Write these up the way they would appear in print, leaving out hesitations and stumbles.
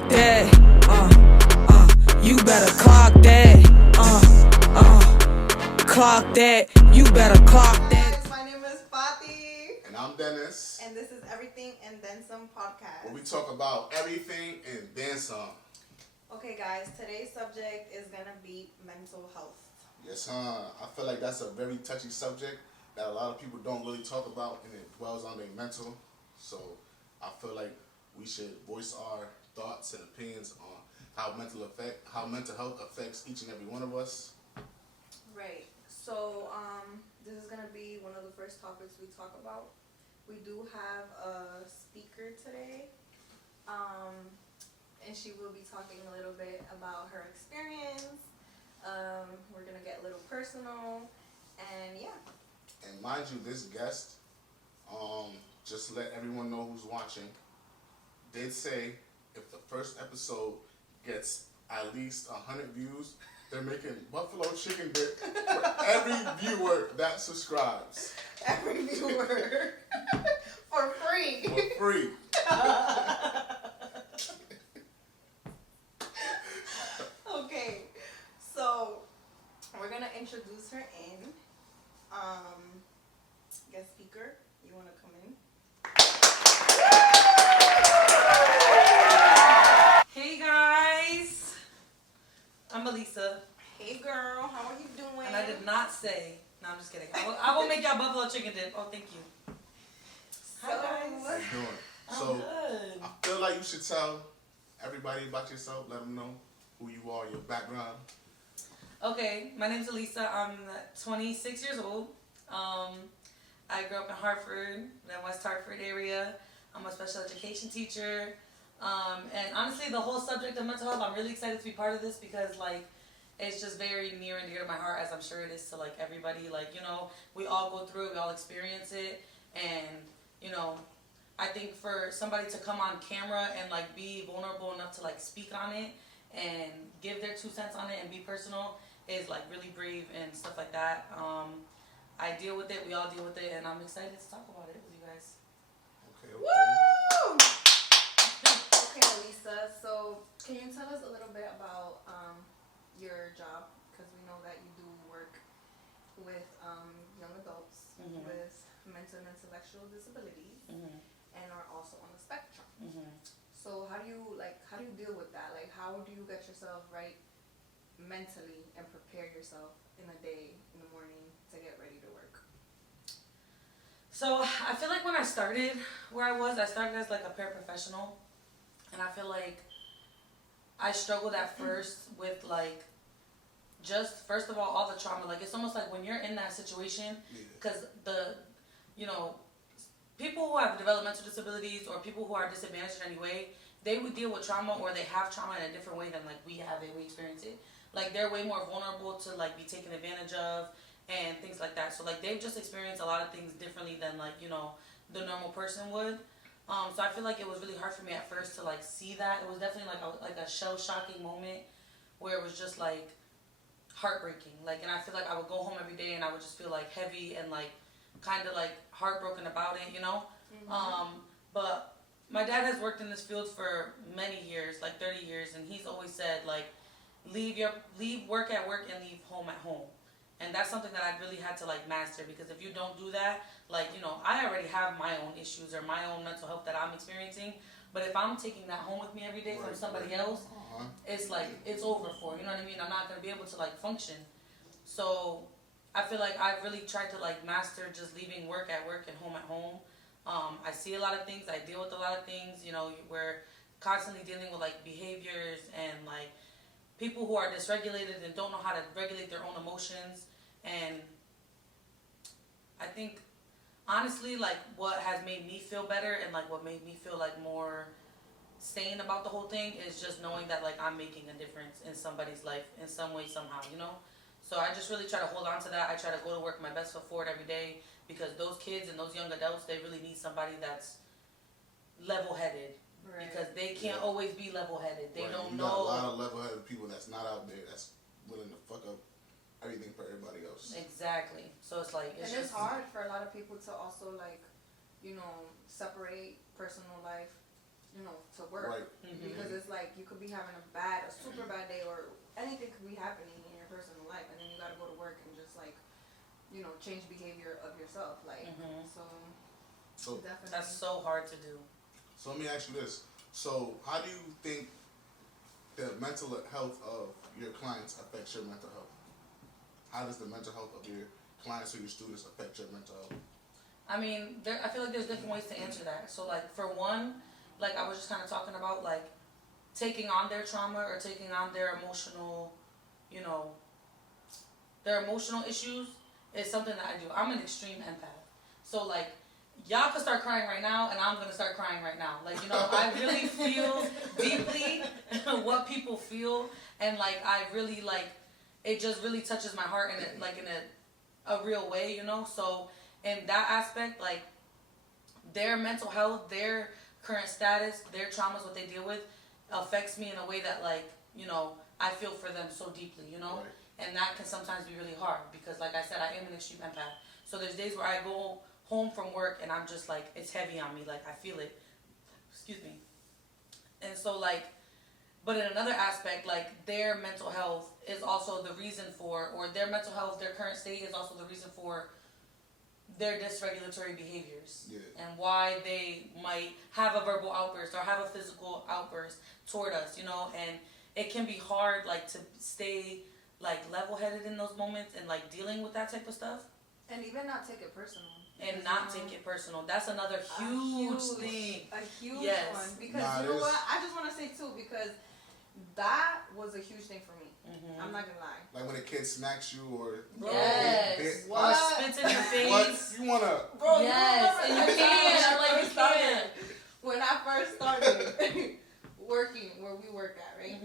clock that. You better clock that. Clock that. You better clock that. My name is Fati. And I'm Dennis. And this is Everything and Then Some podcast. Where we talk about everything and then some. Okay, guys, today's subject is going to be mental health. Yes, I feel like that's a very touchy subject that a lot of people don't really talk about, and it dwells on their mental. So I feel like we should voice our thoughts and opinions on how mental health affects each and every one of us. Right. So this is going to be one of the first topics we talk about. We do have a speaker today, and she will be talking a little bit about her experience. We're going to get a little personal, and yeah. And mind you, this guest, just to let everyone know who's watching, did say if the first episode gets at least 100 views, they're making buffalo chicken dip for every viewer that subscribes. Every viewer. For free. For free. Okay, so we're going to introduce her in. Guest speaker, you want to come in? Hey guys, I'm Alisa. Hey girl, how are you doing? And I did not say, no, I'm just kidding. I will make y'all buffalo chicken dip. Oh, thank you. Hi guys. How you doing? I'm So good. I feel like you should tell everybody about yourself. Let them know who you are, your background. Okay, my name's Alisa. I'm 26 years old. I grew up in Hartford, the West Hartford area. I'm a special education teacher. And honestly, the whole subject of mental health, I'm really excited to be part of this because, like, it's just very near and dear to my heart, as I'm sure it is to, like, everybody. Like, you know, we all go through it, we all experience it. And, you know, I think for somebody to come on camera and, like, be vulnerable enough to, like, speak on it and give their 2 cents on it and be personal is, like, really brave and stuff like that. I deal with it, we all deal with it, and I'm excited to talk about it with you guys. Okay. Woo! Okay, Alisa, so can you tell us a little bit about your job? Because we know that you do work with young adults with mental and intellectual disabilities and are also on the spectrum. So how do you deal with that? Like, how do you get yourself right mentally and prepare yourself in the day, in the morning, to get ready to work? So I feel like when I started where I started as like a paraprofessional, and I feel like I struggled at first with like just first of all the trauma. Like it's almost like when you're in that situation, because people who have developmental disabilities or people who are disadvantaged in any way, they would deal with trauma or they have trauma in a different way than like we have it, we experience it. Like they're way more vulnerable to like be taken advantage of and things like that. So like they've just experienced a lot of things differently than like, you know, the normal person would. So I feel like it was really hard for me at first to like see that. It was definitely like a shell-shocking moment where it was just like heartbreaking. Like, and I feel like I would go home every day and I would just feel like heavy and like kind of like heartbroken about it, you know? But my dad has worked in this field for many years, like 30 years, and he's always said like, leave work at work and leave home at home. And that's something that I really had to like master, because if you don't do that, like, you know, I already have my own issues or my own mental health that I'm experiencing. But if I'm taking that home with me every day from somebody else, it's like, it's over for, you know what I mean? I'm not going to be able to like function. So I feel like I've really tried to like master just leaving work at work and home at home. I see a lot of things, I deal with a lot of things, you know, we're constantly dealing with like behaviors and like people who are dysregulated and don't know how to regulate their own emotions. And I think honestly, like what has made me feel better and like what made me feel like more sane about the whole thing is just knowing that like I'm making a difference in somebody's life in some way, somehow, you know? So I just really try to hold on to that. I try to go to work my best foot forward every day, because those kids and those young adults, they really need somebody that's level-headed. Right. Because they can't always be level-headed. They don't know. Got a lot of level-headed people that's not out there that's willing to fuck up everything for everybody else. Exactly. So it's like... It's hard for a lot of people to also like, you know, separate personal life to work. Right. Because it's like you could be having a super bad day, or anything could be happening in your personal life, and then you gotta go to work and just like, change behavior of yourself. Like, so definitely. That's so hard to do. So let me ask you this. So how do you think the mental health of your clients affects your mental health? How does the mental health of your clients or your students affect your mental health? I mean, I feel like there's different ways to answer that. So, like, for one, like I was just kind of talking about, like, taking on their trauma or taking on their emotional, their emotional issues is something that I do. I'm an extreme empath. So, like, y'all could start crying right now, and I'm going to start crying right now. Like, I really feel deeply what people feel, and, like, I really, like, it just really touches my heart in a real way, So, in that aspect, like, their mental health, their current status, their traumas, what they deal with, affects me in a way that, like, I feel for them so deeply, Right. And that can sometimes be really hard because, like I said, I am an extreme empath. So there's days where I go home from work and I'm just, like, it's heavy on me. Like, I feel it. Excuse me. And so, like, but in another aspect, like, their mental health is also the reason for, or their mental health, their current state is also the reason for their dysregulatory behaviors. Yeah. And why they might have a verbal outburst or have a physical outburst toward us, and it can be hard, like, to stay, like, level-headed in those moments and, like, dealing with that type of stuff. And even not take it personal. And not take it personal. That's another huge thing. A huge Yes. one. Because you know what? I just want to say, too, because that was a huge thing for me. I'm not going to lie. Like when a kid smacks you or... Yes. What? Spits in your face. What? You want to... Bro, yes. you And you remember can't. I'm like, you can't. When I first started working where we work at, right?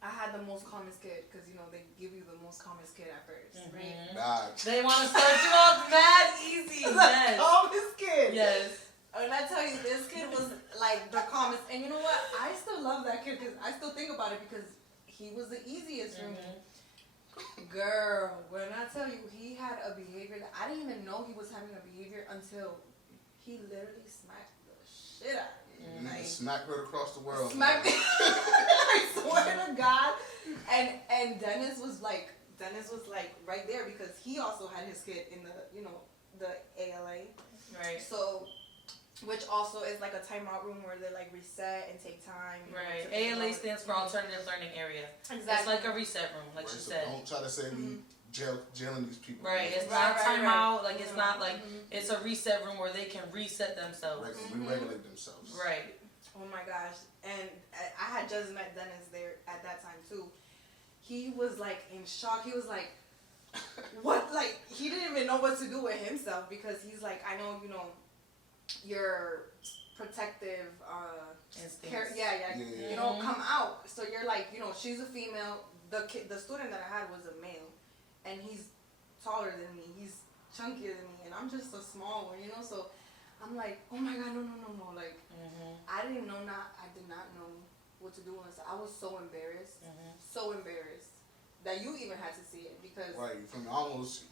I had the most calmest kid because, they give you the most calmest kid at first, right? Nah. They want to start you off mad easy. Yes. Calmest kid. Yes. And I tell you, this kid was like the calmest. And you know what? I still love that kid because I still think about it because he was the easiest for me. Girl, when I tell you, he had a behavior that I didn't even know he was having a behavior until he literally smacked the shit out of me. Like, smack her across the world. Smack me. I swear to God. And Dennis was like right there because he also had his kid in the ALA. Right. So, which also is like a timeout room where they like reset and take time. Right. ALA stands for Alternative Learning Area. Exactly. It's like a reset room, like Right, she so said. don't try to say we jailing these people. Right. It's Right, not right, timeout. right. Like it's not like it's a reset room where they can reset themselves. Re-regulate themselves. Right. Oh my gosh. And I had just met Dennis there at that time too. He was like in shock. He was like, what? Like, he didn't even know what to do with himself because he's like, I know, your protective, Instincts. yeah. Come out. So you're like, she's a female. The student that I had was a male. And he's taller than me. He's chunkier than me. And I'm just a small one, so I'm like, oh my God, no. Like, I did not know what to do with myself. I was so embarrassed. So embarrassed that you even had to see it because... Right, from almost...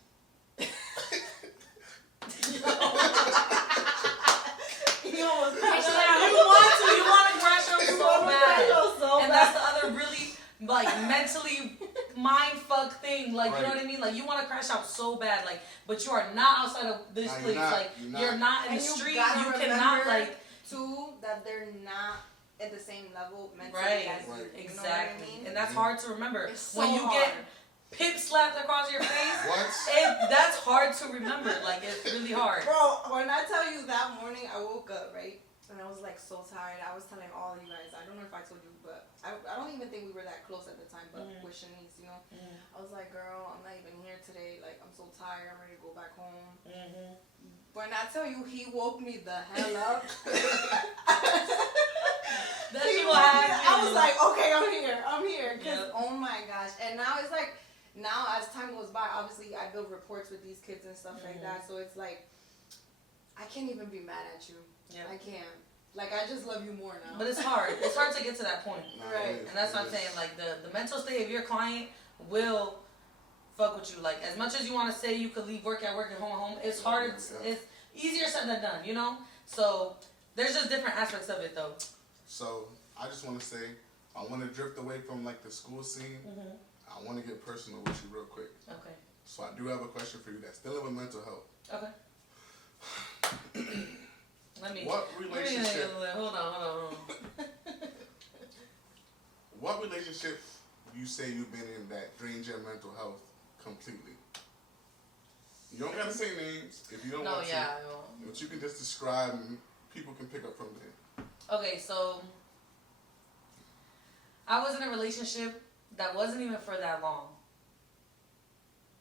He almost crashed You want to crash him so bad. so And that's the other really, like, mentally mindfuck thing. Like, you know what I mean? Like, you want to crash out so bad, like, but you are not outside of this No, place. you're not. Like, you're not in the street. You cannot, like... too, that they're not at the same level mentally Right, as you. exactly. You know what I mean? And that's hard to remember. It's so when you hard. get pip slapped across your face, What? that's hard to remember. Like, it's really hard. Bro, when I tell you that morning I woke up, right? And I was like so tired. I was telling all of you guys, I don't know if I told you, but I don't even think we were that close at the time, but with Shanice, I was like, girl, I'm not even here today. Like, I'm so tired. I'm ready to go back home. When I tell you, he woke me the hell up. I was like, okay, I'm here. Because, oh my gosh. And now it's like, as time goes by, obviously I build reports with these kids and stuff like that. So it's like, I can't even be mad at you. Yep. I can't. Like, I just love you more now. But it's hard. It's hard to get to that point. Right. And that's what I'm saying. Like, the mental state of your client will fuck with you. Like, as much as you want to say you could leave work at work and home at home, it's harder. It's easier said than done, So There's just different aspects of it, though. So I just want to say, I want to drift away from like the school scene. Mm-hmm. I want to get personal with you real quick. Okay. So I do have a question for you that's dealing with mental health. Okay. What relationship? Hold on. What relationship you say you've been in that drains your mental health completely? You don't gotta say names if you don't No, want yeah, to. I will. But you can just describe and people can pick up from there. Okay, so I was in a relationship that wasn't even for that long,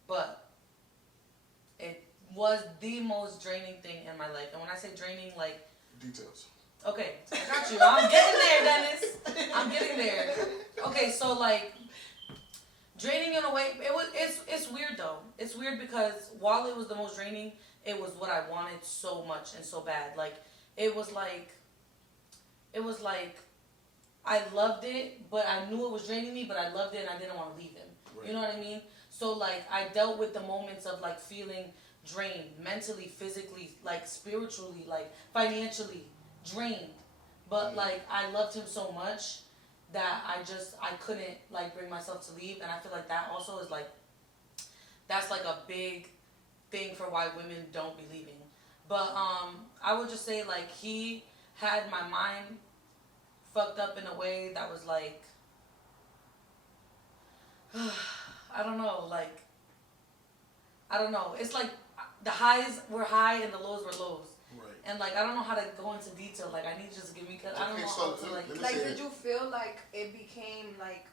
but it was the most draining thing in my life. And when I say draining, like, Details. okay, I got you. I'm getting there, Dennis. I'm getting there. Okay, so like draining in a way, it's weird though. It's weird because while it was the most draining, it was what I wanted so much and so bad. Like it was like I loved it, but I knew it was draining me, but I loved it and I didn't want to leave him. Right. You know what I mean? So like I dealt with the moments of like feeling drained mentally, physically, like spiritually, like financially drained. But like I loved him so much that I couldn't like bring myself to leave, and I feel like that also is like that's like a big thing for why women don't be leaving. But I would just say like he had my mind fucked up in a way that was like I don't know, it's like the highs were high and the lows were lows. Right. And like I don't know how to go into detail. Like I need you to give me, cause I don't know how to like. Did you feel like it became like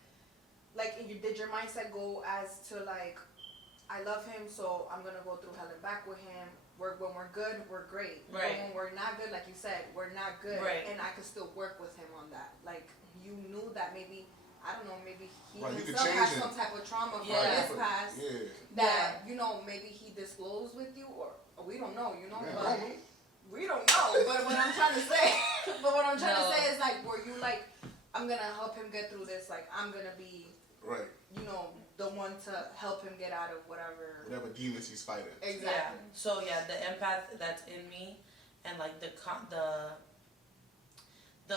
did your mindset go as to like, I love him, so I'm gonna go through hell and back with him. When we're good, we're great. Right. But when we're not good, like you said, we're not good. Right. And I could still work with him on that. Like you knew that maybe, I don't know, maybe he right, himself has some type of trauma from his past that, you know, maybe he disclosed with you, or we don't know, you know, but we don't know. But what I'm trying to say, is like, were you like, I'm gonna help him get through this, like I'm gonna be, you know, the one to help him get out of whatever demons he's fighting. Exactly. Yeah. So yeah, the empath that's in me, and like the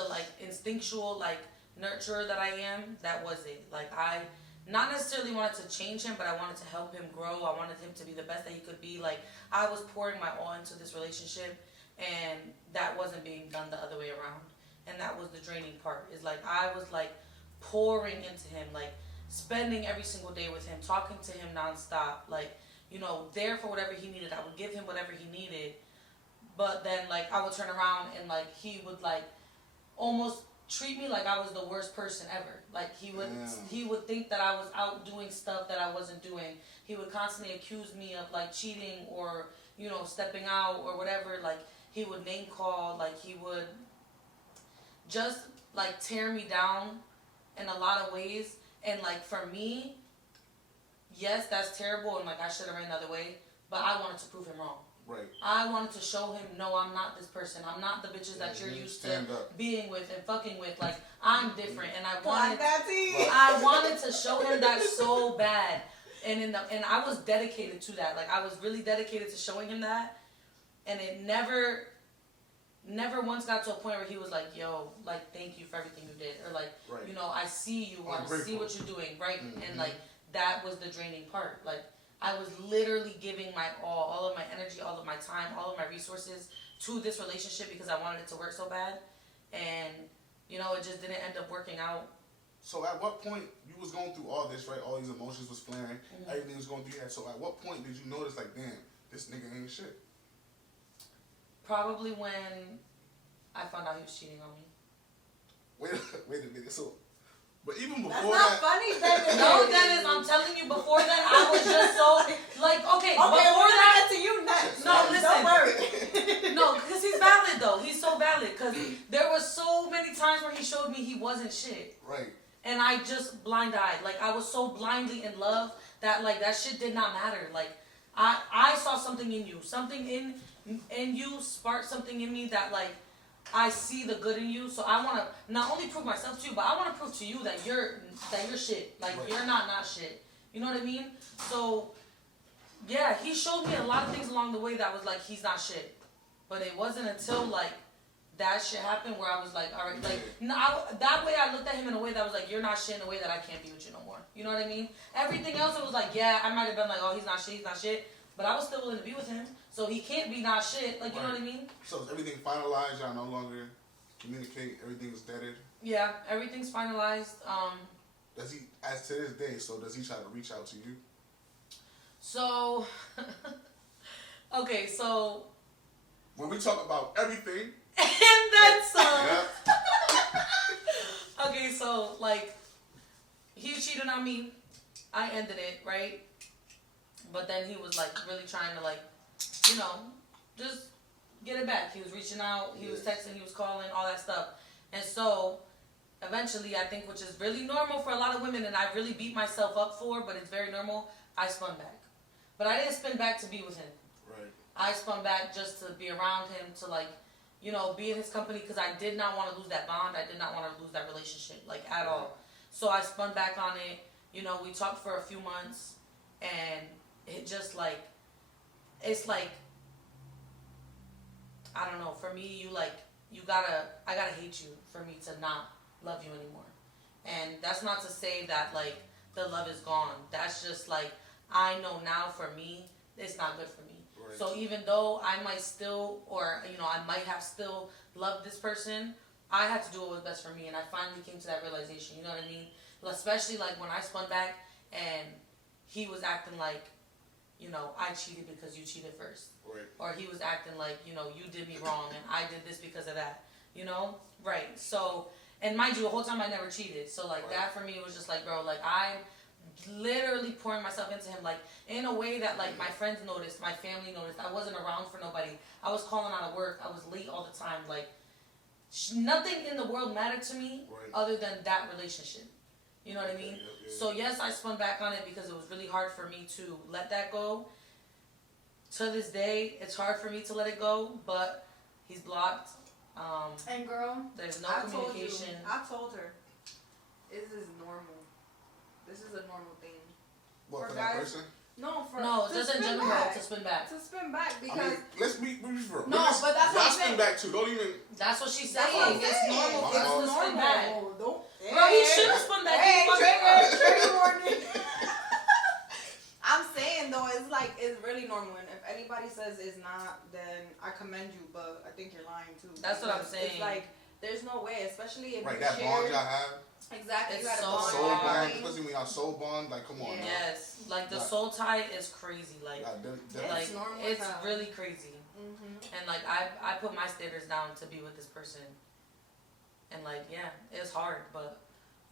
like instinctual like nurturer that I am, that was it. Like I not necessarily wanted to change him, but I wanted to help him grow. I wanted him to be the best that he could be. Like I was pouring my all into this relationship, and that wasn't being done the other way around. And that was the draining part. Is like I was like pouring into him, like spending every single day with him, talking to him nonstop, like, you know, there for whatever he needed. I would give him whatever he needed, but then like I would turn around and like he would like almost treat me like I was the worst person ever. Like he would think that I was out doing stuff that I wasn't doing. He would constantly accuse me of like cheating or, you know, stepping out or whatever. Like he would name call, like he would just like tear me down in a lot of ways. And like for me, yes, that's terrible, and like I should have ran the other way, but I wanted to prove him wrong. Right. I wanted to show him, no, I'm not this person. I'm not the bitches that you're used to being with and fucking with. Like I'm different, and I wanted to show him that so bad. And I was dedicated to that. Like I was really dedicated to showing him that, and it never once got to a point where he was like, yo, like, thank you for everything you did. Or like, you know, I see you, or I see what you're doing, right? Mm-hmm. And like, that was the draining part. Like, I was literally giving my all of my energy, all of my time, all of my resources to this relationship because I wanted it to work so bad. And, you know, it just didn't end up working out. So at what point, you was going through all this, right? All these emotions was flaring, everything was going through your head. So at what point did you notice, like, damn, this nigga ain't shit? Probably when I found out he was cheating on me. Wait a minute. So, but even before that's not funny, Dennis. No, Dennis, I'm telling you, before that, I was just so, like, okay, before that. To you next. No, listen. Don't worry. No, because he's valid, though. He's so valid. Because there was so many times where he showed me he wasn't shit. Right. And I just blind-eyed. Like, I was so blindly in love that, like, that shit did not matter. Like, I saw something in you. Something in you sparked something in me that, like, I see the good in you. So I want to not only prove myself to you, but I want to prove to you that you're shit. Like, you're not shit. You know what I mean? So, yeah, he showed me a lot of things along the way that was like, he's not shit. But it wasn't until, like, that shit happened where I was like, all right, like, no, that way I looked at him in a way that was like, you're not shit in a way that I can't be with you no more. You know what I mean? Everything else, it was like, yeah, I might have been like, oh, he's not shit, but I was still willing to be with him. So he can't be not shit, like, you know what I mean? So is everything finalized? Y'all no longer communicate? Everything's deaded? Yeah, everything's finalized. Does he, as to this day, so does he try to reach out to you? So, okay, so. When we talk about everything. And then some. Yeah. Okay, so, like, he cheated on me. I ended it, right? But then he was, like, really trying to, like, you know, just get it back. He was reaching out. He was texting. He was calling, all that stuff. And so, eventually, I think, which is really normal for a lot of women, and I really beat myself up for, but it's very normal, I spun back. But I didn't spin back to be with him. Right. I spun back just to be around him, to, like, you know, be in his company, because I did not want to lose that bond. I did not want to lose that relationship, like, at all. So I spun back on it. You know, we talked for a few months, and it just, like, it's like, I don't know, for me, I gotta hate you for me to not love you anymore. And that's not to say that, like, the love is gone. That's just, like, I know now for me, it's not good for me. Right. So even though I might still, or, you know, I might have still loved this person, I had to do what was best for me. And I finally came to that realization, you know what I mean? Especially, like, when I spun back and he was acting like, you know, I cheated because you cheated first. Right. Or he was acting like, you know, you did me wrong and I did this because of that. You know? Right. So, and mind you, the whole time I never cheated. So, like, that for me was just like, bro, like, I'm literally pouring myself into him, like, in a way that, like, my friends noticed, my family noticed. I wasn't around for nobody. I was calling out of work. I was late all the time. Like, nothing in the world mattered to me other than that relationship. You know what I mean? Yeah. So, yes, I spun back on it because it was really hard for me to let that go. To this day, it's hard for me to let it go, but he's blocked. And girl, there's no communication. I told her, this is normal. This is a normal thing. What, for guys, that person? No, just in general, to spin back. To spin back, because... I mean, let's be real. No, but that's what I'm saying. Spin back too. Don't even... That's what she's saying. saying. It's normal for us to spin back. Don't... Bro, he should have spun back. Trigger warning. I'm saying, though, it's like, it's really normal. And if anybody says it's not, then I commend you, but I think you're lying, too. That's what I'm saying. It's like, there's no way, especially if right, you that share... bond y'all have. Exactly, it's you got so a bond. Soul bond, especially when y'all soul bond, like, come on. Yes, like, the soul tie is crazy. Like, it's normal. It's really crazy. Mm-hmm. And, like, I put my standards down to be with this person. And, like, yeah, it's hard, but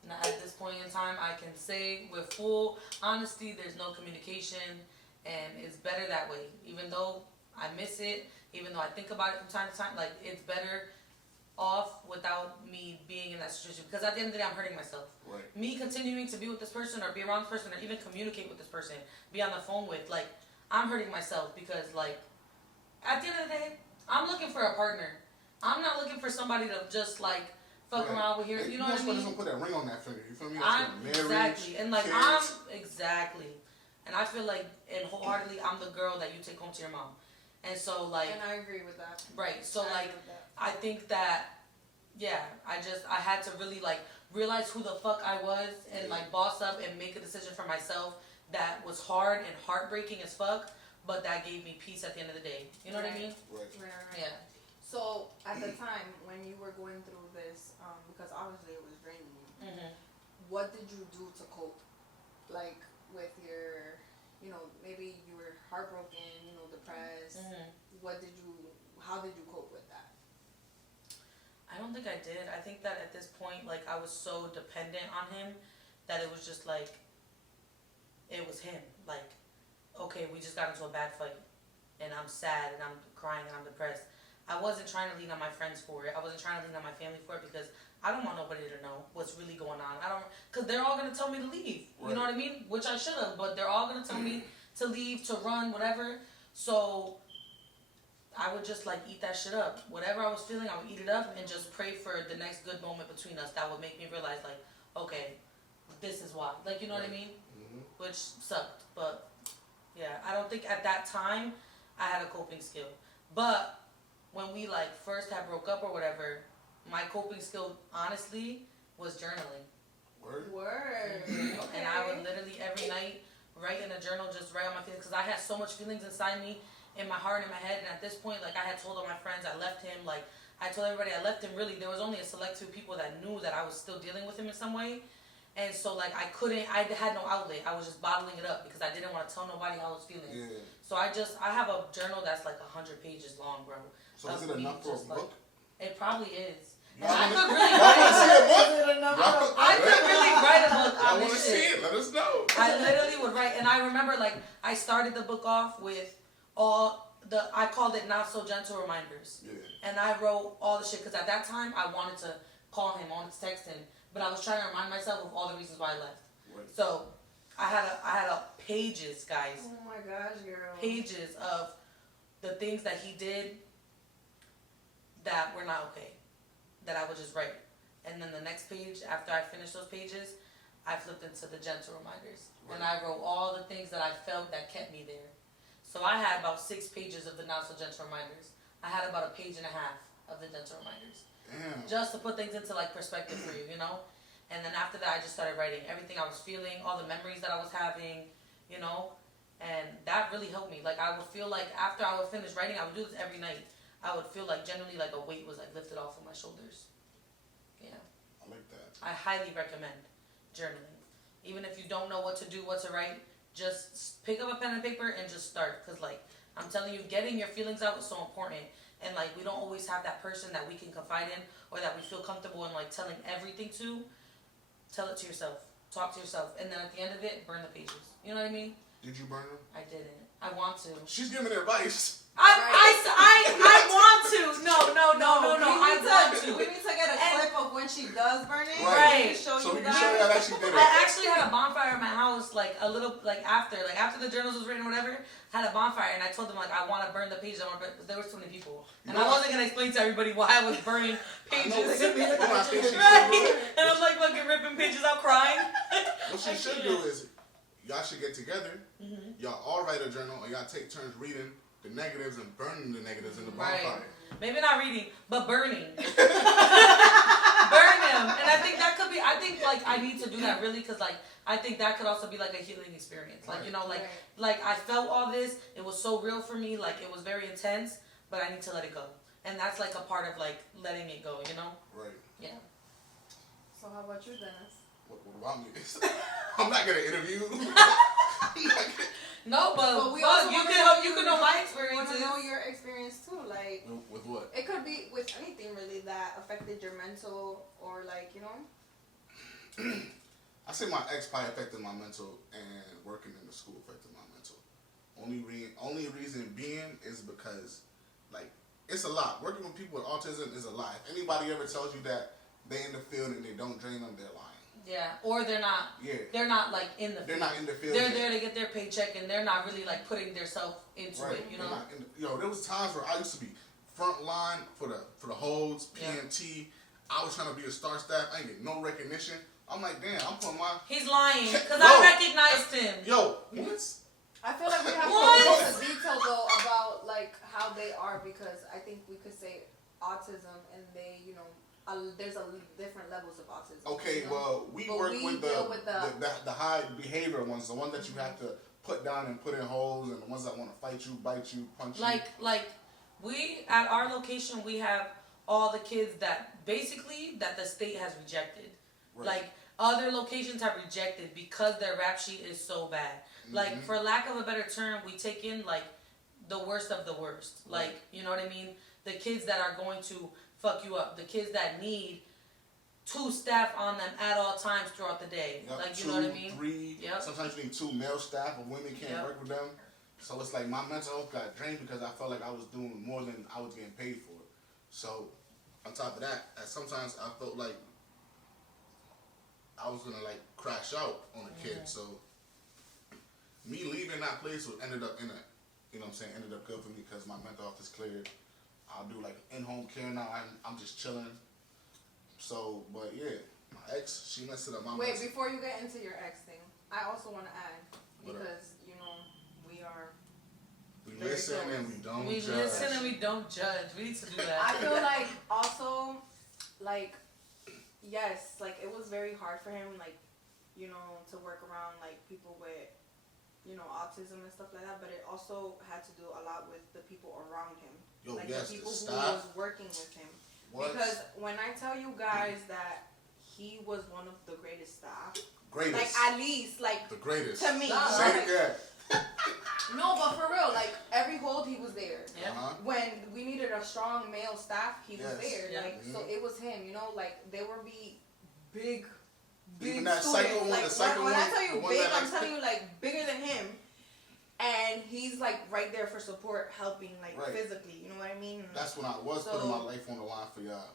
at this point in time, I can say with full honesty, there's no communication, and it's better that way. Even though I miss it, even though I think about it from time to time, like, it's better off without me being in that situation, because at the end of the day, I'm hurting myself. Right. Me continuing to be with this person or be around this person or even communicate with this person, be on the phone with, like, I'm hurting myself because, like, at the end of the day, I'm looking for a partner. I'm not looking for somebody to just, like, fuck around with here. You know what I mean? You're put that ring on that finger. You feel me? Exactly. And, like, kids. Exactly. And I feel like, and wholeheartedly, I'm the girl that you take home to your mom. And so, like... And I agree with that. Right. So, like, I think that, yeah, I had to really, like, realize who the fuck I was and, like, boss up and make a decision for myself that was hard and heartbreaking as fuck, but that gave me peace at the end of the day. You know what I mean? Right. Yeah. So, at the time, when you were going through this, because obviously it was draining you, what did you do to cope? Like, with your, you know, maybe you were heartbroken, you know, depressed. How did you cope with that? I don't think I did. I think that at this point, like, I was so dependent on him that it was just like, it was him. Like, okay, we just got into a bad fight and I'm sad and I'm crying and I'm depressed. I wasn't trying to lean on my friends for it. I wasn't trying to lean on my family for it because I don't want nobody to know what's really going on. Because they're all going to tell me to leave. Right. You know what I mean? Which I should have, but they're all going to tell me to leave, to run, whatever. So I would just, like, eat that shit up. Whatever I was feeling, I would eat it up and just pray for the next good moment between us that would make me realize, like, okay, this is why. Like, you know what I mean? Which sucked. But, yeah, I don't think at that time I had a coping skill. But when we like first had broke up or whatever, my coping skill honestly was journaling. Word. And I would literally every night write in a journal, just write on my feelings, because I had so much feelings inside me, in my heart and in my head. And at this point, like I had told all my friends I left him. Like I told everybody I left him. Really, there was only a select few people that knew that I was still dealing with him in some way. And so like I had no outlet. I was just bottling it up because I didn't want to tell nobody how I was feeling. Yeah. So I have a journal that's like 100 pages long, bro. So is it enough for a book? It probably is. Y'all And I wanna- could really y'all write wanna see a book? I could really write a book I on want to this see shit. it. Let us know. I literally would write, and I remember like I started the book off with I called it Not So Gentle Reminders. Yeah. And I wrote all the shit because at that time I wanted to call him, I wanted to text him, but I was trying to remind myself of all the reasons why I left. Right. So I had a pages, guys, Oh my gosh, girl. pages of the things that he did that were not okay, that I would just write. And then the next page, after I finished those pages, I flipped into the gentle reminders. Right. And I wrote all the things that I felt that kept me there. So I had about 6 pages of the not so gentle reminders. I had about a page and a half of the gentle reminders. Damn. Just to put things into like perspective for you, you know? And then after that, I just started writing everything I was feeling, all the memories that I was having, you know? And that really helped me. Like I would feel like after I would finish writing, I would do this every night. I would feel like generally like a weight was like lifted off of my shoulders. Yeah. I like that. I highly recommend journaling. Even if you don't know what to do, what to write, just pick up a pen and paper and just start. Because like I'm telling you, getting your feelings out is so important. And like we don't always have that person that we can confide in or that we feel comfortable in like telling everything to. Tell it to yourself. Talk to yourself. And then at the end of it, burn the pages. You know what I mean? Did you burn them? I didn't. I want to. She's giving advice. I want to. No. I want to. We need to get a clip of when she does burn it. Right. Show So you we can guys. show you that actually did it. I actually had a bonfire in my house, like a little, like after the journals was written or whatever, had a bonfire, and I told them like I want to burn the pages. But there was too many people, and I wasn't gonna explain to everybody why I was burning pages. I think she should do Right? it. And I'm like fucking ripping pages out, crying. What she should do is, y'all should get together. Y'all all write a journal, and y'all take turns reading the negatives and burning the negatives in the bonfire. Right. Maybe not reading, but burning. Burn them. And I think that could be, I think like I need to do that really because like I think that could also be like a healing experience. Like, you know, like I felt all this, it was so real for me, like it was very intense, but I need to let it go. And that's like a part of like letting it go, you know? Right. Yeah. So how about you, Dennis? What about me? I'm not gonna interview. No, but we also you wanna can know you can know my We want experiences. to know your experience too. Like, With what? it could be with anything really that affected your mental or like, you know. I say my ex probably affected my mental, and working in the school affected my mental. Only reason being is because, like, it's a lot. Working with people with autism is a lot. If anybody ever tells you that they in the field and they don't drain them, they're lying. Yeah, or they're not. Yeah. They're not like in the field. They're not in the field. They're yet. there to get their paycheck, and they're not really like putting themselves into Right. it. You They're know. not in the, there was times where I used to be front line for the holds, PMT. I was trying to be a star staff. I ain't get no recognition. I'm like, damn, I'm putting my. He's lying because No. I recognized him. Yo, what? I feel like we have to What? go into detail though about like how they are because I think we could say autism and they, you know, there's different levels of autism. Okay, you know? well, we But work we with deal with the high behavior ones, the one that you have to put down and put in holes, and the ones that want to fight you, bite you, punch you. Like we at our location we have all the kids that basically that the state has rejected. Right. Like other locations have rejected because their rap sheet is so bad. Like for lack of a better term, we take in like the worst of the worst. Like, you know what I mean? The kids that are going to fuck you up. The kids that need 2 staff on them at all times throughout the day. Yep, Like, you 2, know what I mean? 3. Yep. Sometimes you need 2 male staff, but women can't work with them. So it's like my mental health got drained because I felt like I was doing more than I was getting paid for. So on top of that, sometimes I felt like I was gonna like crash out on a kid. So me leaving that place ended up ended up good for me because my mental health is cleared. I'll do like in-home care now. I'm just chilling. So, but yeah, my ex, she messed it up. Wait, before you get into your ex thing, I also want to add because you know we listen and we don't We judge. listen and we don't judge. We need to do that. I feel like also, like, yes, like it was very hard for him, like, you know, to work around like people with, you know, autism and stuff like that. But it also had to do a lot with the people around him, Yo, like yes, the people the who staff. was working with him. What? Because when I tell you guys that he was one of the greatest staff, Greatest. like at least like The greatest. to me, Nah, Say it like, again. no, but for real, like every hold he was there. Yeah. Uh-huh. When we needed a strong male staff, he was Yes. there. Yeah. Like so, it was him. You know, like there would be big Even that students. psycho one, Like the psycho when I one, tell the you one big, that I'm likes telling you like bigger than him. And he's like right there for support, helping like Right. physically. You know what I mean? That's when I was So- putting my life on the line for y'all.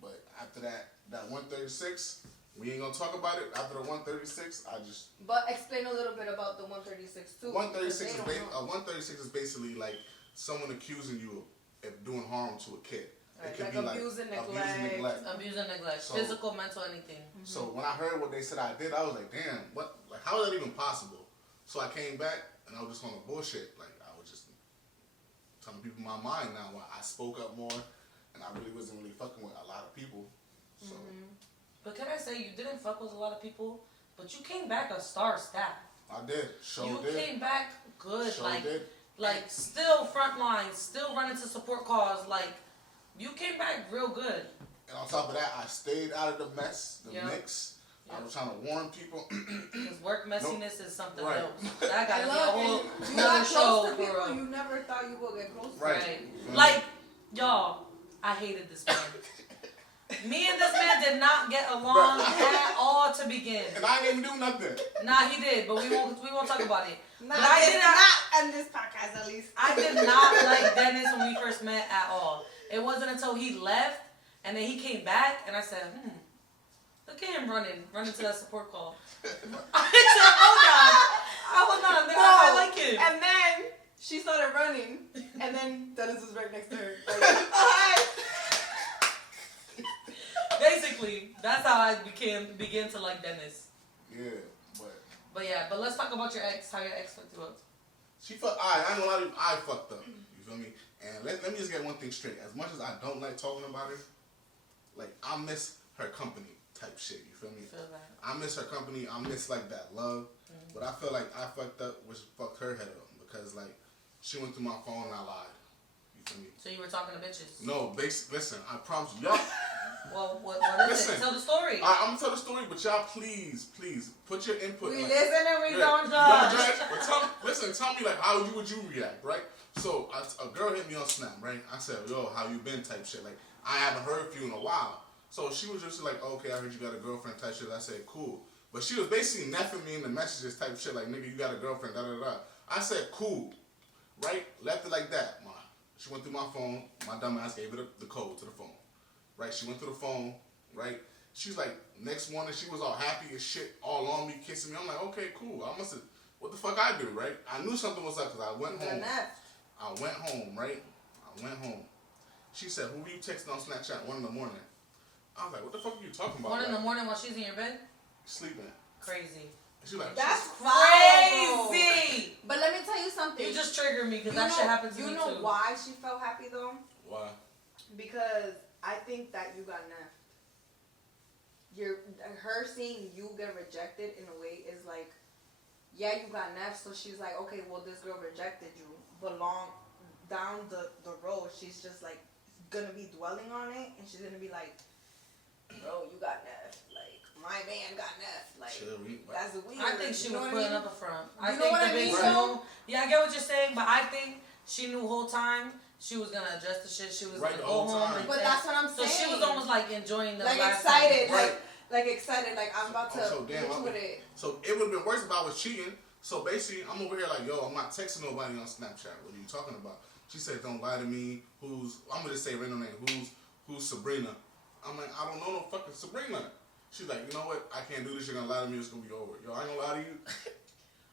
But after that 136, we ain't gonna talk about it. After the 136, I just But explain a little bit about the 136 too. 136 because they don't know. 136 is basically like someone accusing you of doing harm to a kid. Right, It could like be abuse and abuse neglect. and neglect. Abuse and neglect, So- physical, mental, anything. So when I heard what they said I did, I was like, damn, what? Like, how is that even possible? So I came back and I was just on the bullshit. Like I was just telling people my mind now. When I spoke up more, and I really wasn't really fucking with a lot of people. So But can I say, you didn't fuck with a lot of people, but you came back a star staff. I did. Sure You did. came back good, Sure like, did. like still front line, still running to support cause. Like, you came back real good. And on top of that, I stayed out of the mess, the Yeah. mix. I Yeah. was trying to warn people. Because work messiness is something Right. else. That gotta I be a love whole it. You another got show close to for people real. you never thought you would get close to. Right. Right. Like, y'all, I hated this man. Me and this man did not get along at all to begin. And I didn't do nothing. Nah, he did, but we won't talk about it. Not, But I did not. on this podcast at least. I did not like Dennis when we first met at all. It wasn't until he left and then he came back and I said, look at him running to that support call. I said, hold on, I like him. And then she started running, and then Dennis was right next to her. Like, hi. Basically, that's how I began to like Dennis. Yeah, But let's talk about your ex. How your ex fucked you up. she fucked. I ain't gonna lie to you. I fucked up. You feel me? And let me just get one thing straight. As much as I don't like talking about her, like I miss her company type shit. You feel me? Feel that. I miss her company. I miss like that love. But I feel like I fucked up, which fucked her head up because like she went through my phone and I lied. You feel me? So you were talking to bitches. No, listen. I promise you. Y'all, Well, what is Listen. it? Tell the story. I'm gonna tell the story, but y'all please put your input. We like, listen and we yeah, don't you judge. But tell me like how would you react, right? So a girl hit me on Snap, right? I said, yo, how you been type shit. Like I haven't heard from you in a while. So she was just like, okay, I heard you got a girlfriend type shit. I said, cool. But she was basically neffing me in the messages type shit, like, nigga, you got a girlfriend, da da da. I said, cool, right? Left it like that. She went through my phone. My dumb ass gave her the code to the phone, right? She went through the phone, right? She's like, next morning, she was all happy as shit, all on me, kissing me. I'm like, okay, cool. I must have, what the fuck I do, right? I knew something was up because I went home. I went home, right? I went home. She said, who were you texting on Snapchat 1 in the morning? I was like, what the fuck are you talking about? 1 in the Like, morning while she's in your bed? sleeping. Crazy. She's like, That's Crazy! But let me tell you something. You just triggered me because You that shit know- happened to me You know too. why she felt happy though? why? Because I think that you got neffed. Her seeing you get rejected in a way is like, yeah, you got neffed, so she's like, okay, well, this girl rejected you, but down the road, she's just like gonna be dwelling on it, and she's gonna be like, bro, you got neffed, like my man got neffed, like Chill, that's weird. I think she You know was what I putting mean? up a front. You I know think what the I mean, bitch though? knew. Yeah, I get what you're saying, but I think she knew the whole time she was gonna adjust the shit. She was Right, gonna the go whole home. time. And But then- that's what I'm so saying. she was almost like enjoying the like last excited, time. like excited, like I'm about to So damn, hit you with it. So it would have been worse if I was cheating. So basically, I'm over here like, yo, I'm not texting nobody on Snapchat. What are you talking about? She said, don't lie to me. I'm gonna just say random name. Who's Sabrina? I'm like, I don't know no fucking Sabrina. She's like, you know what? I can't do this. You're gonna lie to me. It's gonna be over. Yo, I ain't gonna lie to you.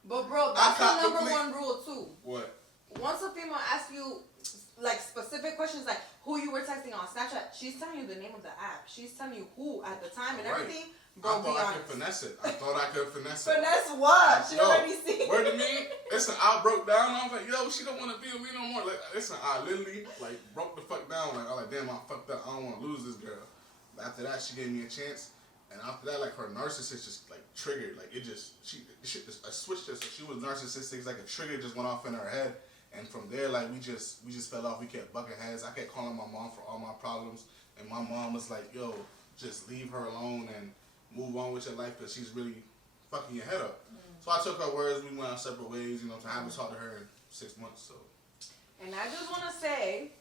But bro, that's the can't number complete- one rule too. What? Once a female asks you, like specific questions, like who you were texting on Snapchat. She's telling you the name of the app. She's telling you who at the time and everything. Bro, I thought I could finesse it. Finesse what? She already seen. Word to me, listen, I broke down. I was like, yo, she don't want to be with me no more. Like, listen, I literally like broke the fuck down. Like, I was like, damn, I fucked up. I don't want to lose this girl. But after that, she gave me a chance. And after that, like, her narcissist just like triggered. Like, it just a switch just. She was narcissistic. It's like a trigger just went off in her head. And from there, like, we just fell off. We kept bucking heads. I kept calling my mom for all my problems. And my mom was like, yo, just leave her alone and move on with your life because she's really fucking your head up. So I took her words. We went our separate ways. You know, I haven't talked to her in 6 months. So. And I just want to say,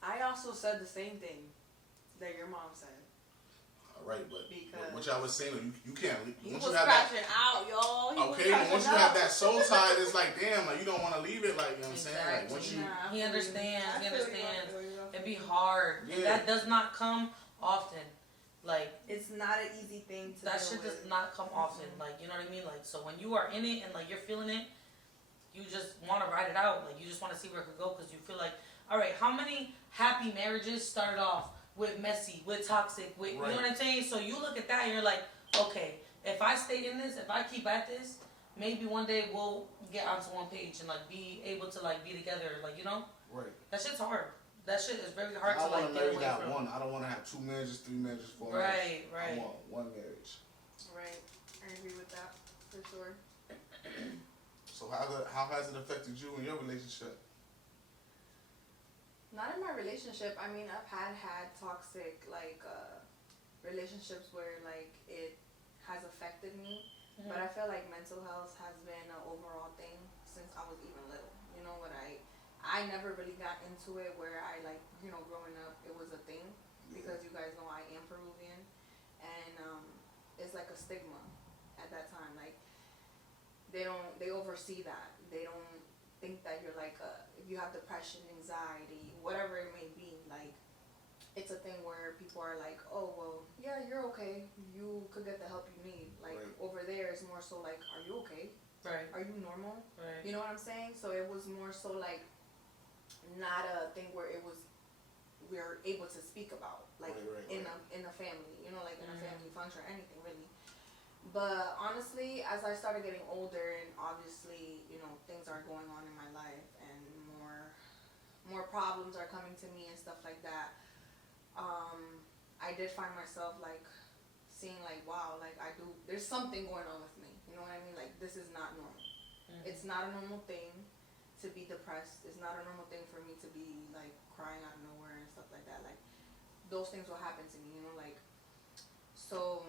I also said the same thing that your mom said. Right, but what y'all was saying, you can't. He was crashing out, y'all. Okay, but once you have that soul tie, it's like, damn, like you don't want to leave it, like, you know what I'm saying? Like, once you, he understands. It'd be hard. Yeah. And that does not come often. Like, it's not an easy thing to. That shit does not come often. Like, you know what I mean? Like, so when you are in it and like you're feeling it, you just want to ride it out. Like, you just want to see where it could go because you feel like, all right, how many happy marriages started off with messy, with toxic, with, right. You know what I'm saying? So you look at that and you're like, okay, if I stay in this, if I keep at this, maybe one day we'll get onto one page and like be able to like be together, like, you know? Right. That shit's hard. That shit is very hard to like get away from. One. I don't want to have 2 marriages, 3 marriages, 4 marriages. Right. I want one marriage. Right. I agree with that for sure. So how has it affected you in your relationship? Not in my relationship. I mean, I've had toxic like relationships where like it has affected me, but I feel like mental health has been an overall thing since I was even little. You know what I never really got into it where I like, you know, growing up it was a thing because you guys know I am Peruvian and it's like a stigma at that time. Like they oversee that. They don't think that you're like if you have depression, anxiety, whatever it may be, like it's a thing where people are like, oh well, yeah, you're okay, you could get the help you need. Like right. Over there it's more so like, are you okay? Right. Are you normal? Right. You know what I'm saying? So it was more so like not a thing where it was we're able to speak about like right. in a family, you know, like in a family function or anything really. But honestly, as I started getting older and obviously, you know, things are going on in my life and more problems are coming to me and stuff like that, I did find myself like seeing like, wow, like there's something going on with me. You know what I mean? Like this is not normal. It's not a normal thing to be depressed. It's not a normal thing for me to be like crying out of nowhere and stuff like that. Like those things will happen to me, you know, like so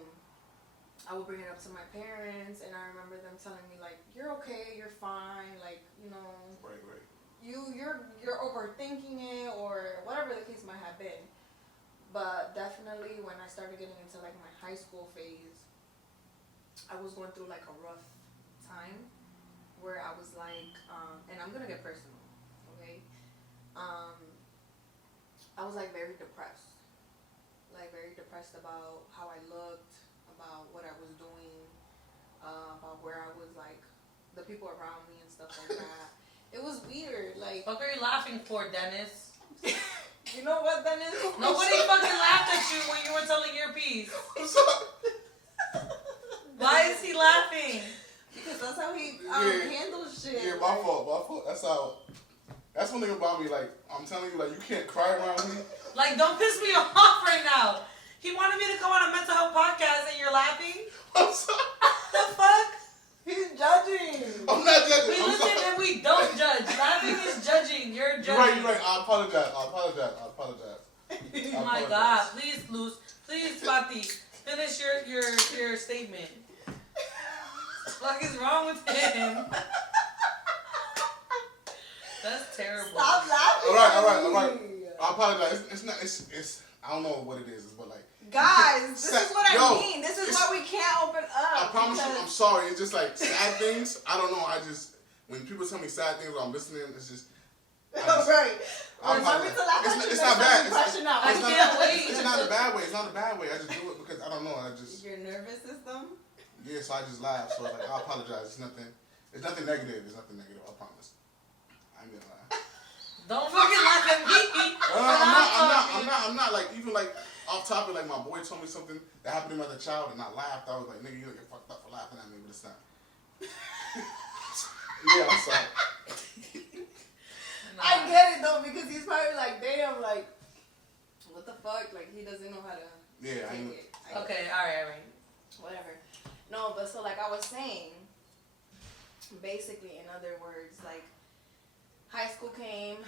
I would bring it up to my parents, and I remember them telling me like, "You're okay, you're fine, like you know, right. You're overthinking it or whatever the case might have been." But definitely, when I started getting into like my high school phase, I was going through like a rough time where I was like, and I'm gonna get personal, okay? I was like very depressed about how I looked, about what I was doing, about where I was, like, the people around me and stuff like that. It was weird, like... What are you laughing for, Dennis? You know what, Dennis? Nobody fucking laughed at you when you were telling your piece. Why is he laughing? Because that's how he handles shit. Yeah, my fault. That's one thing about me, like, I'm telling you, like, you can't cry around me. Like, don't piss me off right now. He wanted me to come on a mental health podcast and you're laughing? I'm sorry. The fuck? He's judging. I'm not judging. We listen and we don't judge. Laughing is judging. You're judging. You're right. I apologize. Oh my God. Please, Luz. Please, Fati. Finish your statement. What is wrong with him? That's terrible. Stop laughing. All right. I apologize. It's I don't know what it is, but like. Guys, this is what I mean. This is why we can't open up. I promise you, I'm sorry. It's just like sad things. I don't know. When people tell me sad things while I'm listening, it's just. Right. It's not bad. I can't wait. It's not a bad way. I just do it because I don't know. Your nervous system? Yeah, so I just laugh. So like, I apologize. It's nothing negative. I promise. I ain't gonna lie. Don't fucking laugh at me. I'm not like even like off topic. Like my boy told me something that happened to him as a child, and I laughed. I was like, "Nigga, you're fucked up for laughing at me," but it's not. Yeah, I'm sorry. I get it though because he's probably like, damn, like, what the fuck? Like he doesn't know how to Yeah, take it. Okay, all right. Whatever. No, but so like I was saying, basically in other words, like high school came,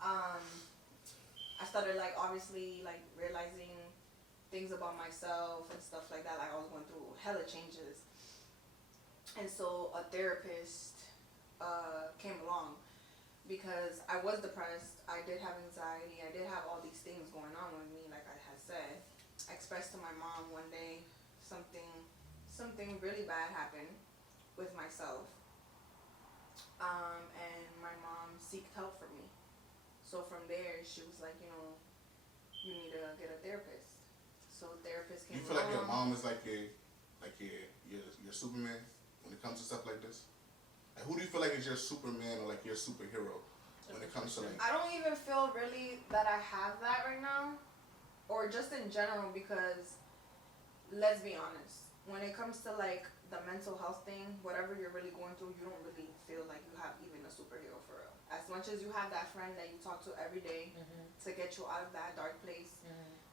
I started like obviously like realizing things about myself and stuff like that. Like I was going through hella changes. And so a therapist came along because I was depressed. I did have anxiety. I did have all these things going on with me, like I had said. I expressed to my mom one day something really bad happened with myself. And my mom seeked help from me. So from there, she was like, you know, you need to get a therapist. So therapist came along. You feel like your mom is like your Superman when it comes to stuff like this? Like, who do you feel like is your Superman or like your superhero when it comes to like? I don't even feel really that I have that right now, or just in general, because let's be honest, when it comes to like the mental health thing, whatever you're really going through, you don't really feel like you have even a superhero for real. As much as you have that friend that you talk to every day to get you out of that dark place,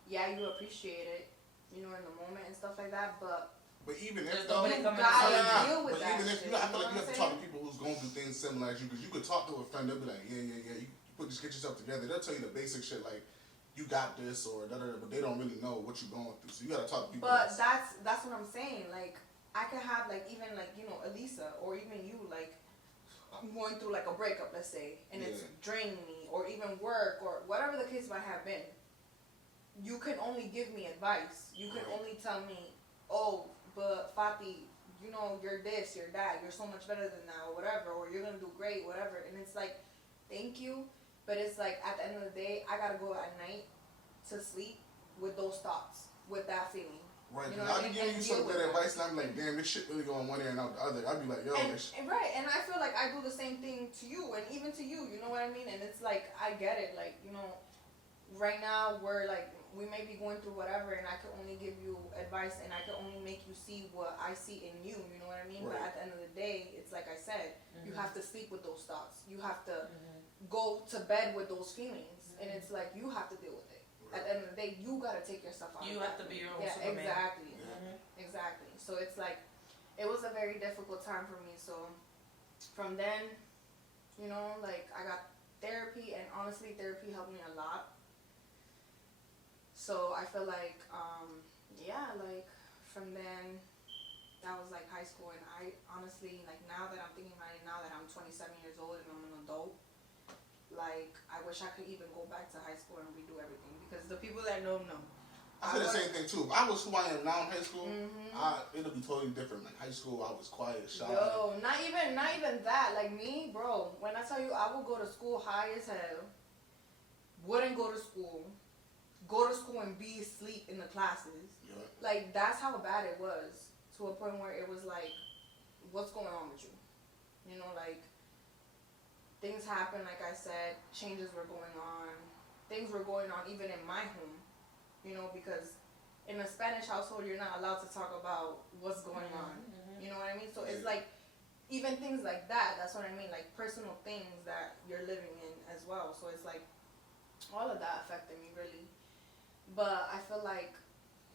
yeah, you appreciate it, you know, in the moment and stuff like that, but even if you gotta deal with that. Even if shit, I feel like you have to talk to saying? people who's going through things similar as you, because you could talk to a friend, they'll be like, yeah, you just get yourself together. They'll tell you the basic shit like, you got this or da-da-da, but they don't really know what you're going through. So you gotta talk to people. But that's what I'm saying. Like I could have like even like, you know, Alisa or even you, like I'm going through like a breakup, let's say, and it's draining me, or even work or whatever the case might have been. You can only give me advice. You can only tell me, oh, but Fati, you know, you're this, you're that, you're so much better than that, or whatever, or you're gonna do great, whatever. And it's like, thank you, but it's like at the end of the day, I gotta go at night to sleep with those thoughts, with that feeling. Right, you know I'll be giving you some good advice, and I'm like, damn, this shit really going one ear and out the other. I'll be like, yo, right, and I feel like I do the same thing to you, and even to you, you know what I mean? And it's like, I get it, like, you know, right now we're like, we may be going through whatever, and I can only give you advice, and I can only make you see what I see in you, you know what I mean? Right. But at the end of the day, it's like I said, you have to sleep with those thoughts. You have to go to bed with those feelings, and it's like, you have to deal with it. At the end of the day, you gotta take yourself out. You have to be your own Superman. Exactly. Exactly. So it's like, it was a very difficult time for me. So from then, you know, like I got therapy, and honestly, therapy helped me a lot. So I feel like, like from then, that was like high school, and I honestly, like now that I'm thinking about it, now that I'm 27 years old and I'm an adult, like I wish I could even go back to high school and redo everything, because the people that know. I feel the same thing too. If I was who I am now in high school, it'll be totally different. Like high school, I was quiet, shy. Yo, not even that. Like me, bro. When I tell you, I would go to school high as hell. Wouldn't go to school and be asleep in the classes. Yeah. Like that's how bad it was, to a point where it was like, what's going on with you? You know, like things happen. Like I said, changes were going on. Things were going on even in my home. You know, because in a Spanish household, you're not allowed to talk about what's going on. You know what I mean? So it's like, even things like that, that's what I mean, like personal things that you're living in as well. So it's like, all of that affected me really. But I feel like,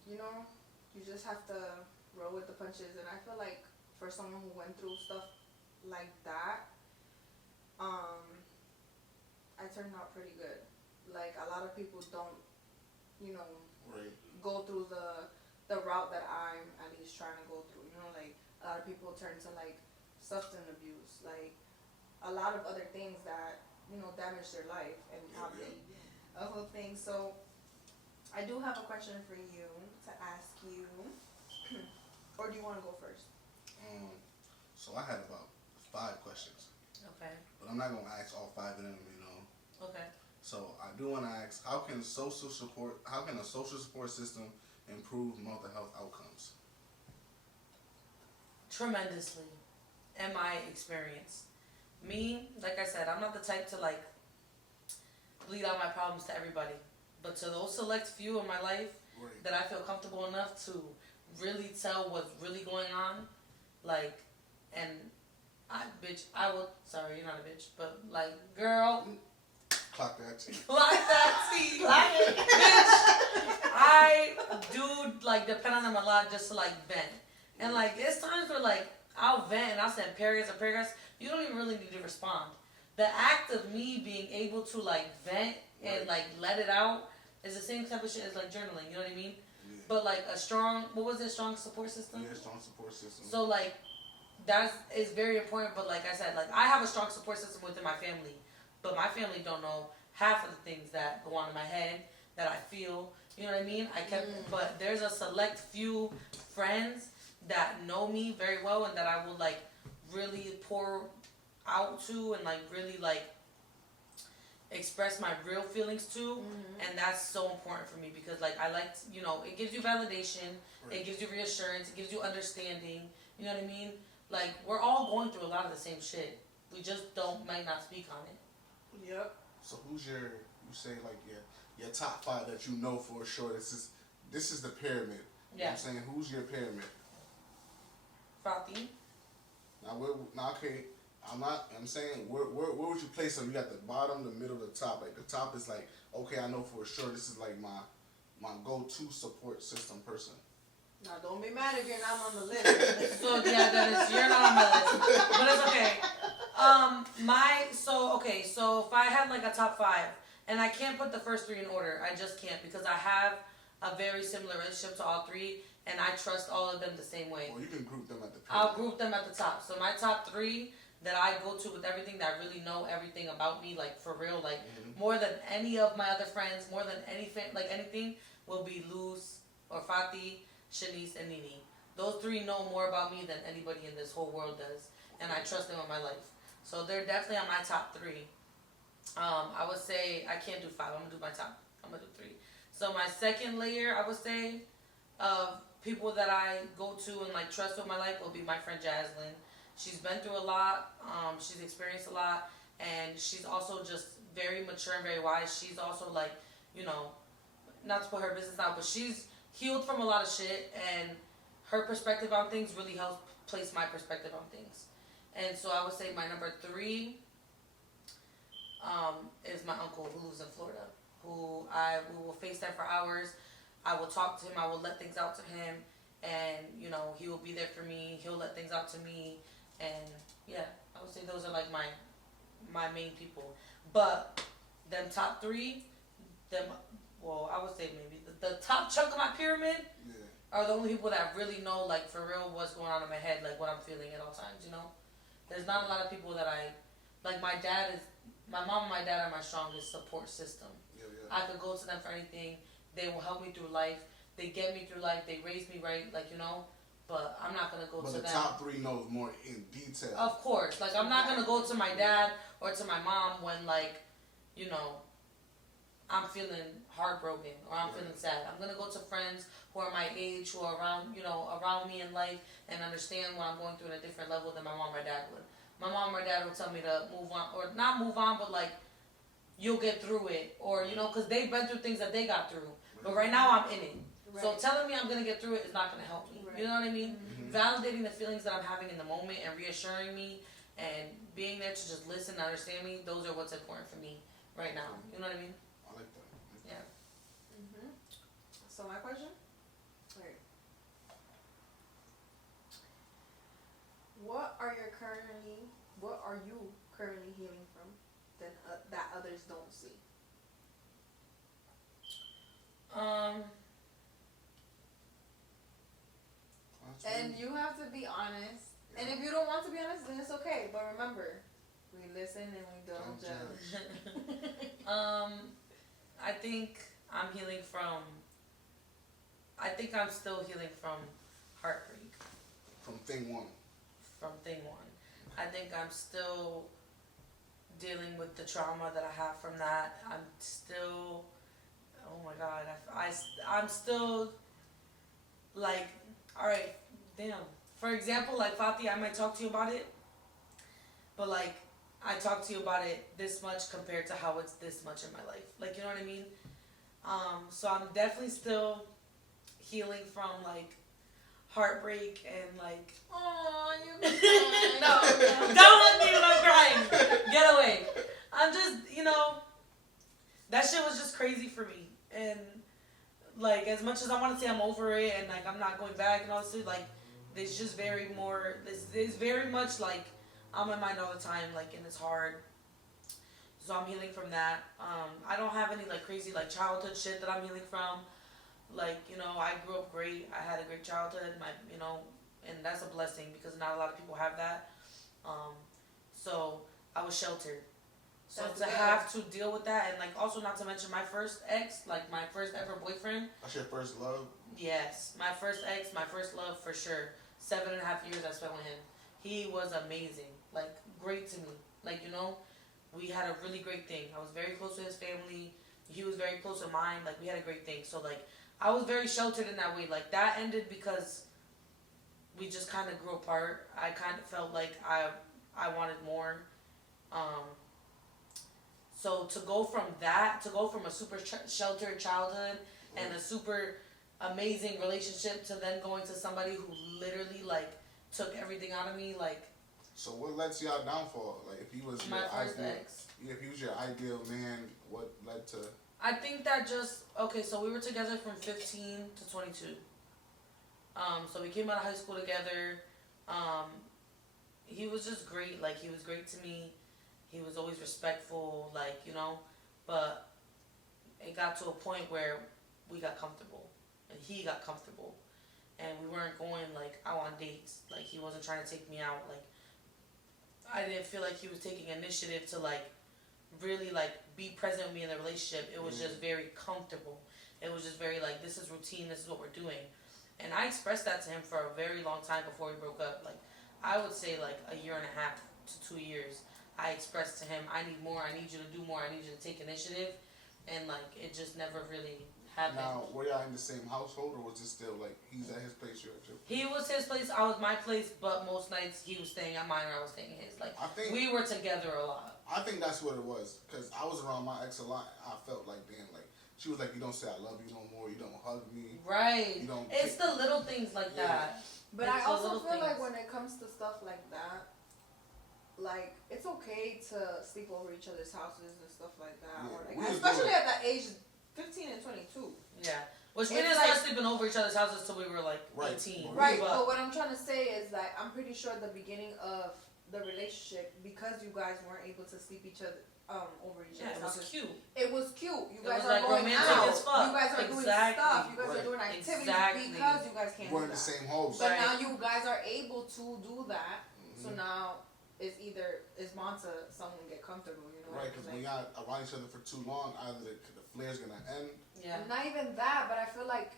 you know, you just have to roll with the punches. And I feel like for someone who went through stuff like that, I turned out pretty good. Like a lot of people don't, you know, go through the route that I'm at least trying to go through. You know, like a lot of people turn to like substance abuse, like a lot of other things that, you know, damage their life and probably a whole thing. So I do have a question for you to ask you. Or do you want to go first? So I had about 5 questions. Okay. But I'm not gonna ask all 5 of them, you know. Okay. So I do want to ask, how can a social support system improve mental health outcomes? Tremendously, in my experience. Me, like I said, I'm not the type to like bleed out my problems to everybody. But to those select few in my life Right. that I feel comfortable enough to really tell what's really going on, like, and I will, sorry, you're not a bitch, but like, girl, Clock that. clock that tea. Bitch, I do, like, depend on them a lot just to, like, vent. And, like, it's times where, like, I'll vent and I'll send paragraphs and paragraphs. You don't even really need to respond. The act of me being able to, like, vent and, like, let it out is the same type of shit as, like, journaling. You know what I mean? Yeah. But, like, a strong, what was it, strong support system? Yeah, strong support system. So, like, that is very important. But, like I said, like, I have a strong support system within my family. But my family don't know half of the things that go on in my head, that I feel. You know what I mean? But there's a select few friends that know me very well and that I will, like, really pour out to and, like, really, like, express my real feelings to. And that's so important for me because, like, I like, you know, it gives you validation, Right. it gives you reassurance, it gives you understanding. You know what I mean? Like, we're all going through a lot of the same shit. We just might not speak on it. Yep. So who's you say like your top 5 that you know for sure? This is the pyramid. You know what I'm saying? Who's your pyramid? Frothy. Now okay, I'm saying where would you place them? You got the bottom, the middle, the top. Like the top is like, okay, I know for sure this is like my go-to support system person. Now don't be mad if you're not on the list. So yeah, Dennis, you're not on my list, but it's okay. So if I had like a top 5, and I can't put the first 3 in order, I just can't because I have a very similar relationship to all 3, and I trust all of them the same way. Well, you can group them at the pyramid. I'll group them at the top. So my top 3 that I go to with everything, that really know everything about me, like for real, like more than any of my other friends, more than anything, will be Luz or Fatih, Shanice, and Nini. Those 3 know more about me than anybody in this whole world does, and I trust them with my life. So they're definitely on my top 3. I would say I can't do 5. I'm gonna do my top. I'm gonna do 3. So my second layer, I would say, of people that I go to and like trust with my life will be my friend Jaslyn. She's been through a lot. She's experienced a lot, and she's also just very mature and very wise. She's also like, you know, not to put her business out, but she's healed from a lot of shit, and her perspective on things really helps place my perspective on things. And so I would say my number 3 is my uncle who lives in Florida, who we will FaceTime for hours. I will talk to him. I will let things out to him, and you know he will be there for me. He'll let things out to me, and yeah, I would say those are like my main people. But them top 3, I would say maybe the top chunk of my pyramid are the only people that really know, like, for real, what's going on in my head, like, what I'm feeling at all times, you know? There's not a lot of people that like, my mom and my dad are my strongest support system. I could go to them for anything. They will help me through life. They get me through life. They raise me right, like, you know? But I'm not going to go to them. But the top 3 knows more in detail. Of course. Like, I'm not going to go to my dad or to my mom when, like, you know, I'm feeling heartbroken or I'm feeling sad. I'm going to go to friends who are my age, who are around me in life and understand what I'm going through at a different level than my mom or dad would. My mom or dad will tell me to move on, or not move on, but like, you'll get through it. Or, you know, because they've been through things that they got through. But right now I'm in it. Right. So telling me I'm going to get through it is not going to help me. Right. You know what I mean? Mm-hmm. Validating the feelings that I'm having in the moment and reassuring me and being there to just listen and understand me, those are what's important for me right now. You know what I mean? I like that. Yeah. Mm-hmm. So my question? Right. What are you currently healing from that others don't see? And you have to be honest. Yeah. And if you don't want to be honest, then it's okay. But remember, we listen and we don't judge. I think I'm still healing from heartbreak. From thing 1. I think I'm still dealing with the trauma that I have from that. I'm still, oh my God, I'm still like, all right, damn. For example, like Fatih, I might talk to you about it, but like, I talk to you about it this much compared to how it's this much in my life. Like, you know what I mean? So I'm definitely still healing from like heartbreak and like. Oh, you No, don't look me when I'm crying. Get away. I'm just, that shit was just crazy for me. And like, as much as I want to say I'm over it and like I'm not going back and all this, like, it's just very more. It's very much like I'm in mind all the time, like, and it's hard. So I'm healing from that. I don't have any like crazy like childhood shit that I'm healing from. Like, I grew up great. I had a great childhood. And that's a blessing because not a lot of people have that. So I was sheltered. So That's to good. have to deal with that, and like also not to mention my first ex, like my first ever boyfriend. That's your first love? Yes, my first ex, my first love for sure. 7.5 years I spent with him. He was amazing, like great to me. Like, we had a really great thing. I was very close to his family. He was very close to mine. Like, we had a great thing. So like, I was very sheltered in that way. Like, that ended because we just kind of grew apart. I kind of felt like I wanted more. So to go from a super sheltered childhood and a super amazing relationship to then going to somebody who literally like took everything out of me, like. So what led to y'all downfall? Like, if he was My your first ideal, ex. if he was your ideal man, what led to? I think that so we were together from 15 to 22. So we came out of high school together. He was just great. Like, he was great to me. He was always respectful, like, but it got to a point where we got comfortable and he got comfortable and we weren't going like out on dates. Like, he wasn't trying to take me out. Like, I didn't feel like he was taking initiative to like really like be present with me in the relationship. It was just very comfortable. It was just very like, this is routine, this is what we're doing. And I expressed that to him for a very long time before we broke up. Like, I would say like 1.5 years to 2 years. I expressed to him, I need more, I need you to do more, I need you to take initiative. And like, it just never really happened. Now, were y'all in the same household, or was it still like he's at his place, you're at your place? He was his place, I was my place, but most nights he was staying at mine or I was staying at his. Like, I think we were together a lot. I think that's what it was, because I was around my ex a lot. I felt like, damn, like, she was like, you don't say I love you no more, you don't hug me. Right. You don't It's the little things like that. But It's I the also little feel like things. when it comes to stuff like that, like, it's okay to sleep over each other's houses and stuff like that. Yeah, Or like, we was especially doing- at that age, 15 and 22. Yeah. Which we It's didn't like- start sleeping over each other's houses till we were like Right. 18. Right, But but what I'm trying to say is that I'm pretty sure the beginning of the relationship, because you guys weren't able to sleep each other over each yeah, other's it was houses, cute. it was cute. You It guys was, are like, going romantic out. as fuck. You guys are doing Exactly. stuff. You guys Right. are doing activities Exactly. because you guys can't We're do in the that. same house. But Right. now you guys are able to do that. So Mhm. now it's on to someone get comfortable. You know. Right, because when y'all around each other for too long, either the flare's gonna end. Yeah. Not even that, but I feel like,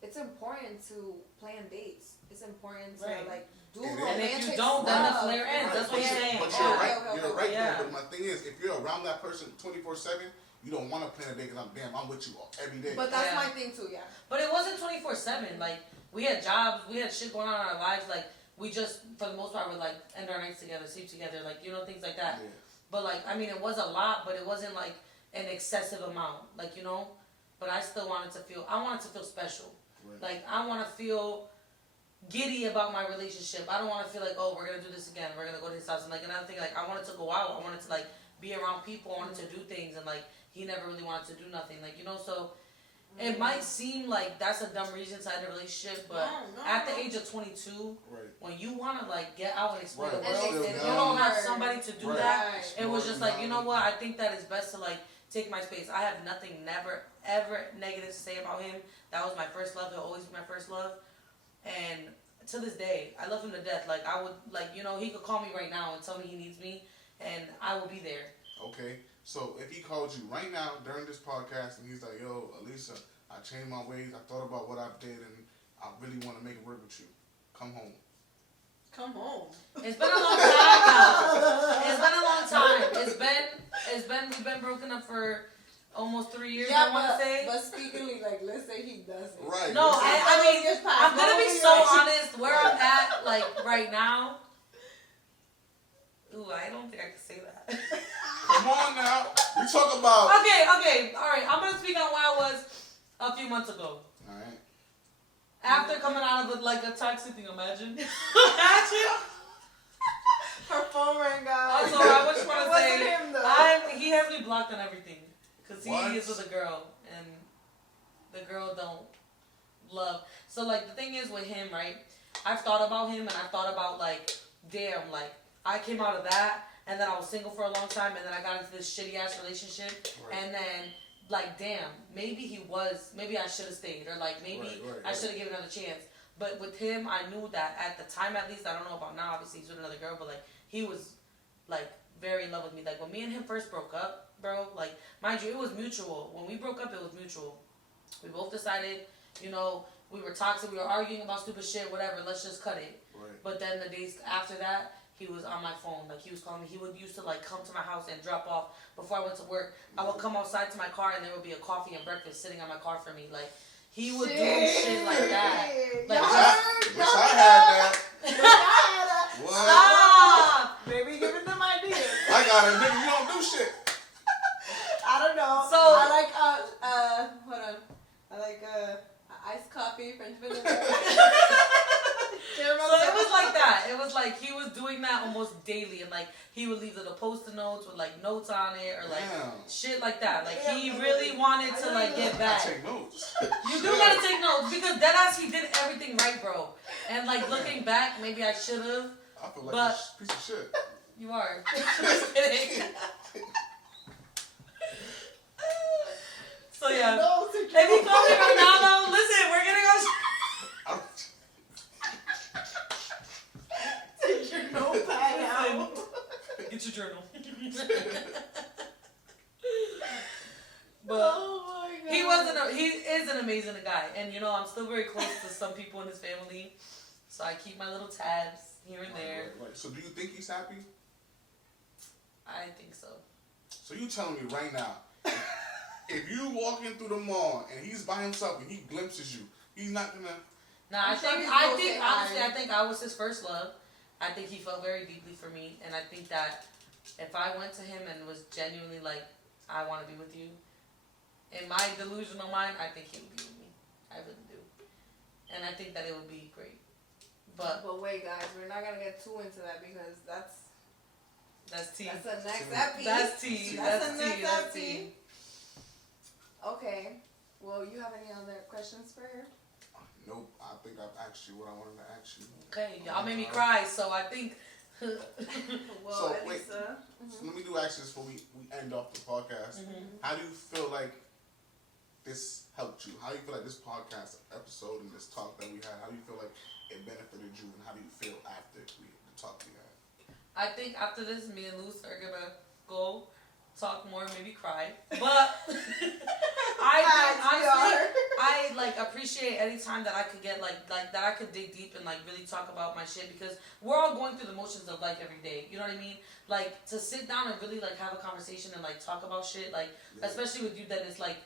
it's important to plan dates. It's important to Right. like do And romantic if you don't, then the stuff. flare ends. That's what but you're you- saying. But Yeah. you're right. Okay, You're okay, right. yeah. Though, but my thing is, if you're around that person 24/7, you don't want to plan a date because I'm with you every day. But that's Yeah. my thing too, yeah. But it wasn't 24/7. Like, we had jobs, we had shit going on in our lives. Like, we just, for the most part, would like end our nights together, sleep together, like, things like that. Yeah. But like, I mean, it was a lot, but it wasn't like an excessive amount. Like, but I still wanted to feel special. Right. Like, I want to feel giddy about my relationship. I don't want to feel like, oh, we're going to do this again. We're going to go to his house. And like, another thing, like, I wanted to go out. I wanted to like be around people. I wanted to do things. And like, he never really wanted to do nothing. Like, so it might seem like that's a dumb reason to end a relationship, but No, at the age of 22, Right. when you want to like get out and explore Right. the And world, it's and you still don't young. have somebody to do Right. that, Right. it was just like, you know Young. what? I think that it's best to like take my space. I have nothing, never, ever negative to say about him. That was my first love. He'll always be my first love. And to this day, I love him to death. Like, I would, like, he could call me right now and tell me he needs me, and I will be there. Okay. So if he called you right now during this podcast and he's like, "Yo, Alisa, I changed my ways. I thought about what I did, and I really want to make it work with you. Come home." Come home. It's been a long time now. It's been a long time. We've been broken up for almost 3 years, I want to say. but speaking like, let's say he doesn't. Right. No, This is- I mean, Years past. I'm gonna What be would you so like? honest. Where I'm at, like right now, ooh, I don't think I can say that. Come on now. We talk about. Okay. All right. I'm gonna speak on where I was a few months ago. All right. After coming out of a toxic thing, imagine. Her phone rang out. Also, I just want It to wasn't say, him, though. he has me blocked on everything because he What? is with a girl, and the girl don't love. So like the thing is with him, right? I've thought about him, and I thought about like, damn, like I came out of that, and then I was single for a long time, and then I got into this shitty ass relationship, Right. and then like, damn, maybe I should have stayed, or like maybe I should have given another chance. But with him, I knew that at the time, at least, I don't know about now. Obviously, he's with another girl, but like he was like very in love with me. Like when me and him first broke up, bro. Like mind you, it was mutual. When we broke up, it was mutual. We both decided, you know, we were toxic. We were arguing about stupid shit, whatever. Let's just cut it. Right. But then the days after that, he was on my phone. Like he was calling me. He would used to like come to my house and drop off before I went to work. I would come outside to my car and there would be a coffee and breakfast sitting on my car for me. Like he would do shit like that. Like Wish I had that. What? stop. Maybe giving them ideas. I got it, nigga. You don't do shit. I don't know. So- I like hold on. I like iced coffee, French vanilla. So it was like that. It was like he was doing that almost daily, and like he would leave little post-it notes with like notes on it or like Damn. shit like that. Like Yeah, he but really wanted to like get I back. take notes. You do gotta take notes because deadass he did everything right, bro. And like looking back, maybe I should have. I feel like But- a piece of shit. You are. Just kidding. So yeah. No, If you call me right now, though, listen, we're gonna go. I'm- take your notepad out. Get your journal. But Oh my god. he is an amazing guy, and you know I'm still very close to some people in his family, so I keep my little tabs here and there. Right. So do you think he's happy? I think so. So you telling me right now, if you walking through the mall and he's by himself and he glimpses you, he's not gonna. Now I'm I sure think he's I gonna think say honestly hi. I think I was his first love. I think he felt very deeply for me, and I think that if I went to him and was genuinely like, I want to be with you, in my delusional mind, I think he would be with me. I really do, and I think that it would be great. But wait, guys, we're not gonna get too into that because that's that's tea. the next epi. That's tea. That's That's the tea. next That's epi. tea. Okay. Well, you have any other questions for her? Nope. I think I've asked you what I wanted to ask you. Okay, y'all made me cry, so I think. Well, So, wait. Alisa. So let me do ask this before we end off the podcast. Mhm. How do you feel like this helped you? How do you feel like this podcast episode and this talk that we had, how do you feel like it benefited you, and how do you feel after the talk we had? I think after this, me and Luce are gonna go talk more, maybe cry. But I honestly, I like appreciate any time that I could get like that I could dig deep and like really talk about my shit, because we're all going through the motions of life every day. You know what I mean? Like to sit down and really like have a conversation and like talk about shit, like especially with you, that it's like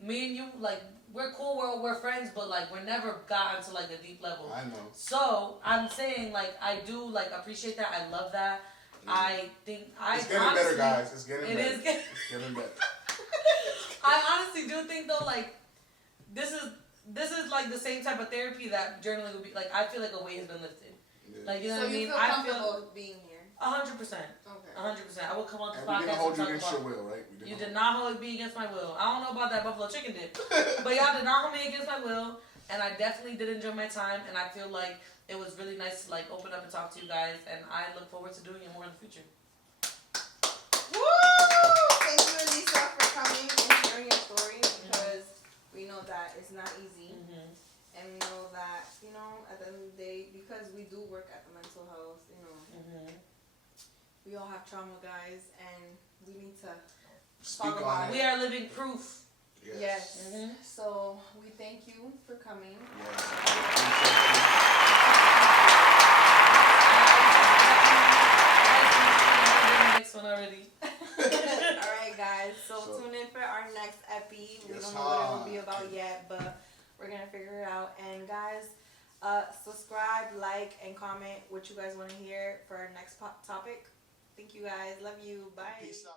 me and you, like we're cool, we're friends, but like we're never gotten to like a deep level. I know. So I'm saying like I do like appreciate that. I love that. I think It's getting better, guys. It's getting better. It is getting. It's getting better. I honestly do think though, like this is like the same type of therapy that journaling would be. Like I feel like a weight has been lifted. Yeah. Like you know So what I you mean? feel I comfortable feel being here? 100%. Okay. 100%. I will come on the And we didn't podcast hold and you talk against about. your will, right? We You did not hold me against my will. I don't know about that buffalo chicken dip, but y'all did not hold me against my will, and I definitely did enjoy my time, and I feel like it was really nice to like open up and talk to you guys, and I look forward to doing it more in the future. Woo! Thank you, Alisa, for coming and sharing your story, because we know that it's not easy. And we know that, you know, at the end of the day, because we do work at the mental health, you know, we all have trauma, guys, and we need to Speak talk on about it. We are living proof. Yes. Mhm. So we thank you for coming. Next one already. Alright, guys. So So- tune in for our next epi. We Yes, don't know what it will be huh? about yet, but we're gonna figure it out. And guys, subscribe, like, and comment what you guys want to hear for our next topic. Thank you guys. Love you. Bye. Peace out.